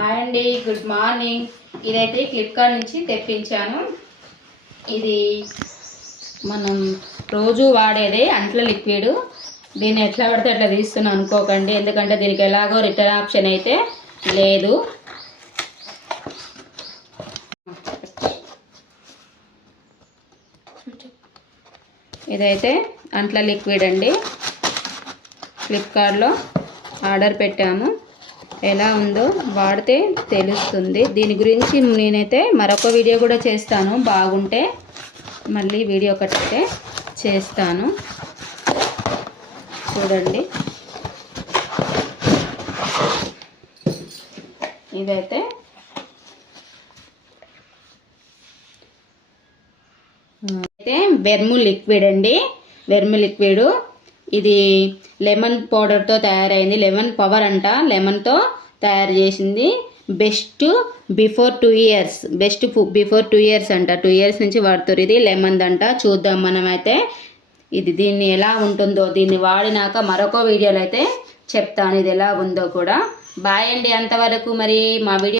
Hi అండి, good morning. ఇదైతే Flipkart నుంచి తెప్పించాను. ఇది మనం రోజు వాడేదే అంట్ల లిక్విడ్. దీన్ని ఎట్లా పడితే అట్లా తీస్తున్నాను అనుకోకండి, ఎందుకంటే దీనికి ఎలాగో రిటర్న్ ఆప్షన్ అయితే లేదు. ఇదైతే అంట్ల లిక్విడ్ అండి, ఫ్లిప్కార్ట్లో ఆర్డర్ పెట్టాము. ఎలా ఉందో వాడితే తెలుస్తుంది. దీని గురించి నేనైతే మరొక వీడియో కూడా చేస్తాను, బాగుంటే మళ్ళీ వీడియో ఒకటైతే చేస్తాను, చూడండి. ఇదైతే వెర్ము లిక్విడ్ అండి. వెర్ము లిక్విడ్ ఇది లెమన్ పౌడర్తో తయారైంది. లెమన్ పవర్ అంట, లెమన్తో తయారు చేసింది. Best before 2 years, best before 2 years అంట. 2 years నుంచి వాడుతారు. ఇది లెమన్ దంట. చూద్దాం మనమైతే దీన్ని ఎలా ఉంటుందో. దీన్ని వాడినాక మరొక వీడియోలో అయితే చెప్తాను ఇది ఎలా ఉందో కూడా. బాయ్ అండి, అంతవరకు మరి మా వీడియో